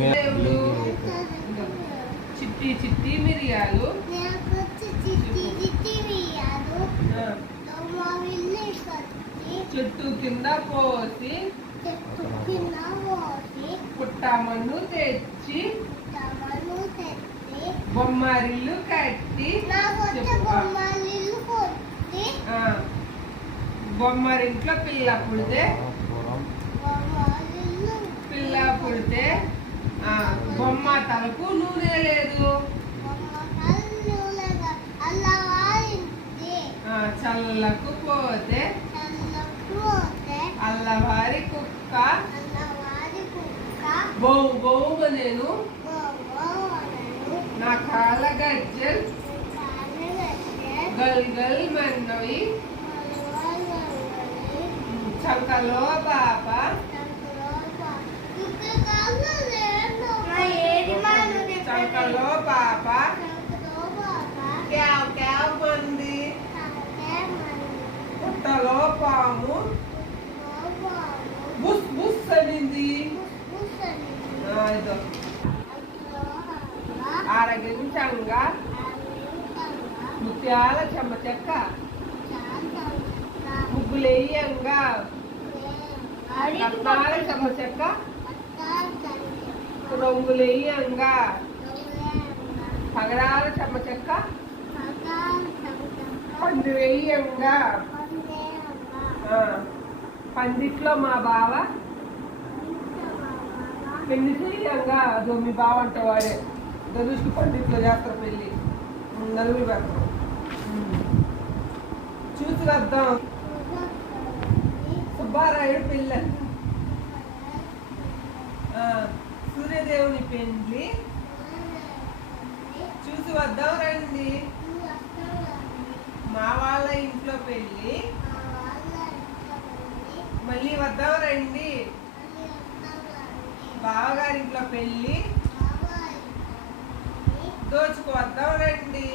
దేవుడు చిట్టి చిట్టి మిరియాలు చుట్టూ కింద పోసి పుట్టమన్ను తెచ్చి బొమ్మరిల్లు కట్టి బొమ్మరింట్లో పిల్ల పుడితే బొమ్మ తలకు నూనె లేదు, చల్లకు పోతే అల్లవారి కుక్క బౌ బౌ నేను నా కాళ్ళ గజ్జల్ గల్ గల్ మన్నవి చంకలో పాప చంకలో పాప క్యావ్ క్యావ్ మంది పుట్టలో పాము బుస్ బుస్ అనింది. ఆరగించంగా ముత్యాల చెమ్మ చెక్క ముగ్గులేయంగా రత్నాల చెమ్మ చెక్క రంగులేయంగా పగడాల చెమ్మ చెక్క పండు వేయంగా పందిట్లో మా బావ పెళ్లి చేయంగా. అదో మీ బావ అంటే వాడే గదుష్కి పందిట్లో చేస్తారు పెళ్ళి, నలుగురు పెడతారు. చూసి వద్దాం సుబ్బారాయుడు పెళ్ళి, సూర్యదేవుని పెళ్ళి చూసి వద్దాం రండి. మా వాళ్ళ ఇంట్లో పెళ్ళి మళ్ళీ వద్దాం రండి. బావగారింట్లో పెళ్ళి దోచుకు వద్దాం రండి.